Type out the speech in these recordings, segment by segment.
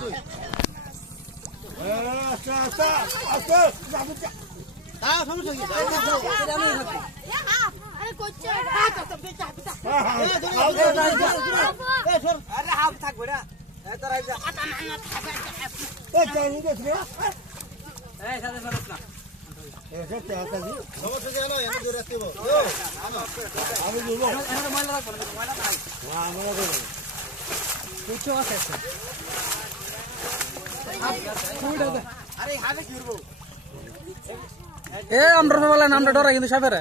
তুই সমস্যা কি আরে হাফ থাকবে না আমরা বলে নামটা ডরা কিন্তু সাপের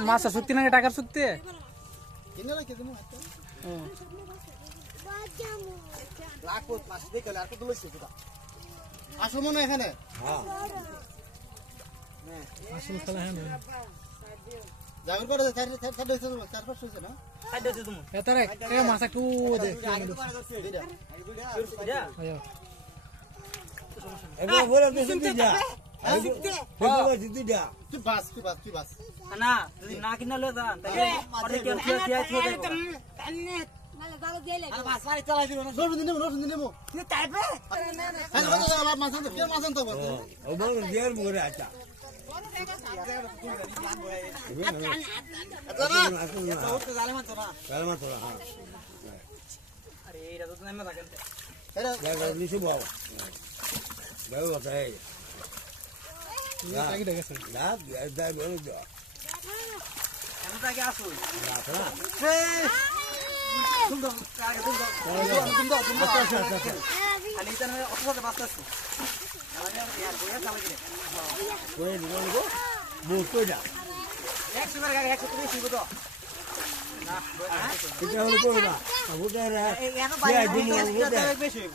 মাছা চুক্তি নাকি টাকার চুক্তি আসো মনে এখানে যাবেন করে চারপাশ হয়েছে না মাছা একটু না কিনা লো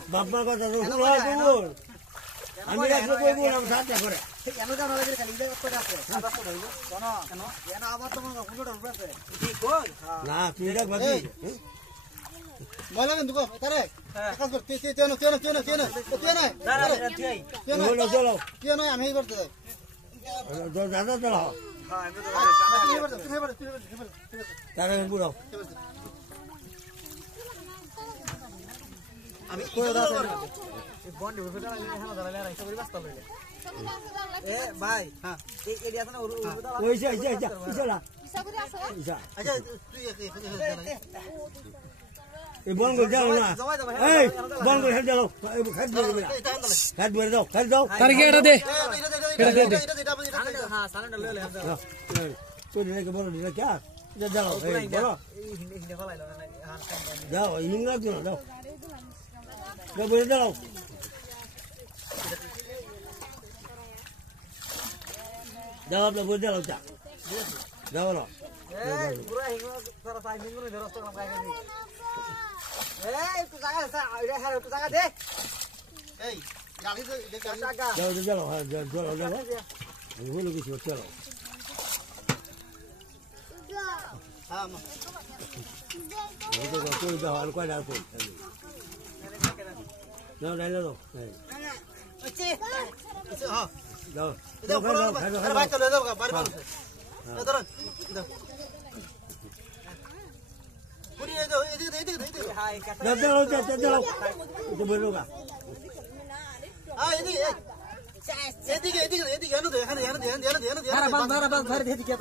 বাবার কথা আমি না তুই বলা কিন্তু আমি এই করতে দাদা চলো তারা বুড়াও আমি ভাই বন করে যাও না বন করে হেঁটে যাও খেট ভরে দাও খেট দাও তার কি এটা দে বড় কে যাও যাও হিং লাগছো না যাও বলে দাও যাও আপনার বলে দাও যাও না চলো কিছু চলো কয়টা যাও যাও এদিকে